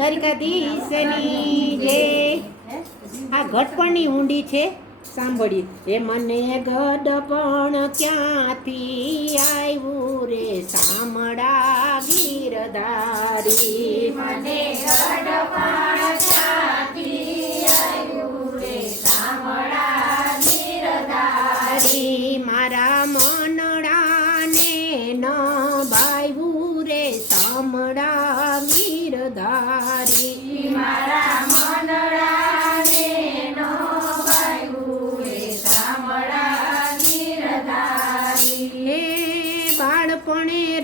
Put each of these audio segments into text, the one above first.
દ્વારિકાધીશની જે આ ઘટપણની ઊંડી છે સાંભળી એ મને ગડપણ ક્યાંથી આવ્યું રે? સામડા ગીરધારી. મને ગડપણ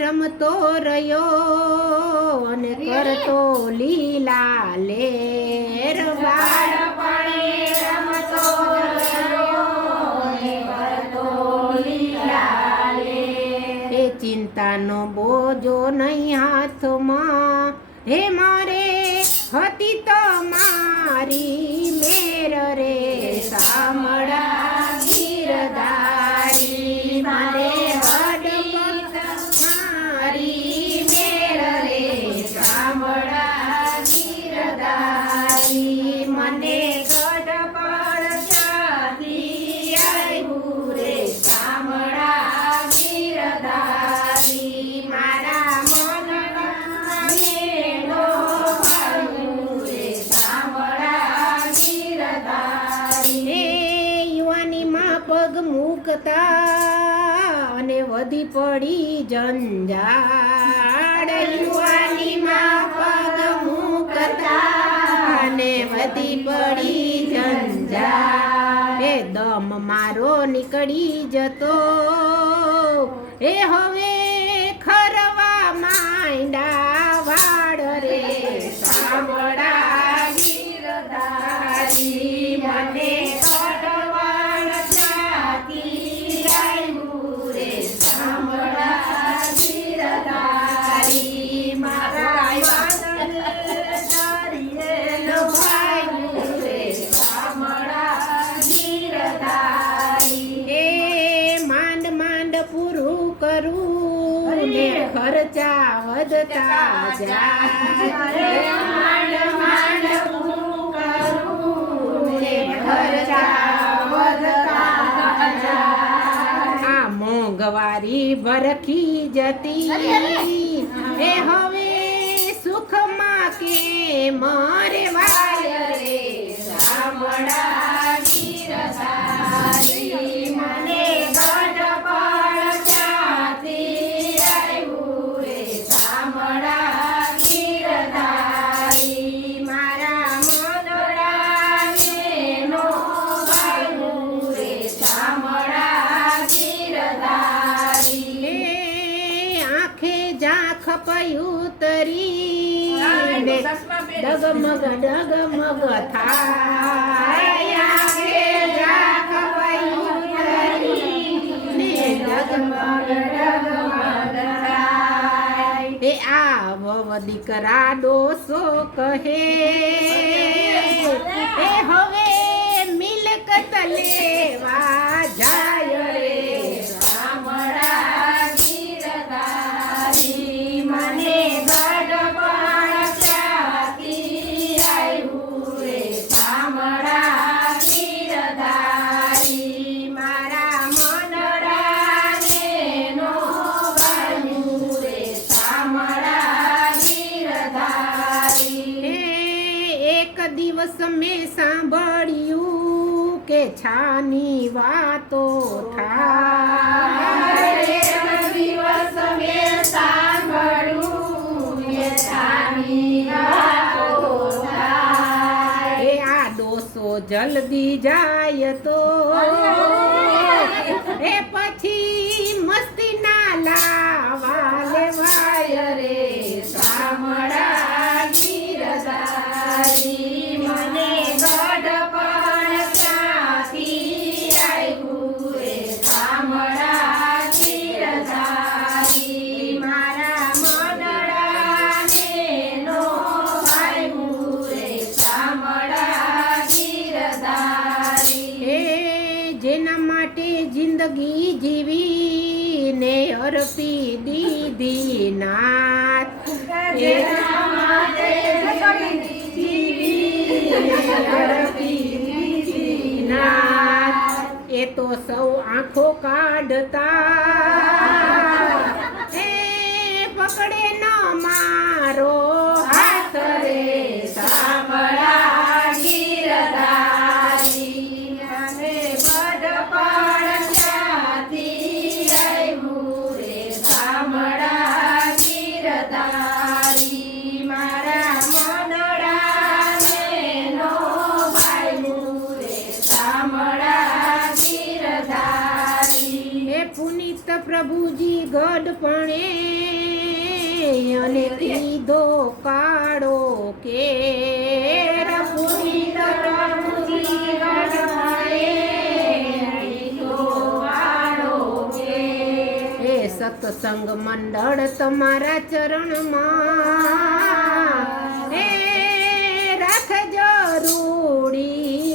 રમતો રહ્યો અને કરતો લીલા લેર ચિંતાનો બોજો નહીં હાથમાં. હે મારે હતી તો મેર. અને વધી પડી જંજાળ. યુવાનીમાં પગ મૂકતા અને વધી પડી જંજાળ. એ દમ મારો નીકળી જતો. એ હવે ખરવા માંડા વાડ રે. સાંભળા ખર્ચા. આ મોંઘવારી ભરખી જતી એ હવે સુખમાં કે મરે વાય રે સાંભળા. ડગમગ ડગમગ થાય. એ આવ દીકરા ડોસો કહે એ હવે મિલકત લેવા જાય રે મેં સાંભળ્યું કે છાની વાતો થાય દિવસ મેં સાંભળ્યું કે છાની વાતો થાય. એ આ દોષો જલ્દી જાય તો એ પછી મસ્તી ના લાવા ને અરપી દીધી નાથ. એ તો સૌ આંખો કાઢતા. પકડે ન મારો હાથ પ્રભુજી ગઢપણે અને કીધો કાળો કે સત્સંગ મંડળ તમારા ચરણમાં. રાખજો રૂડી.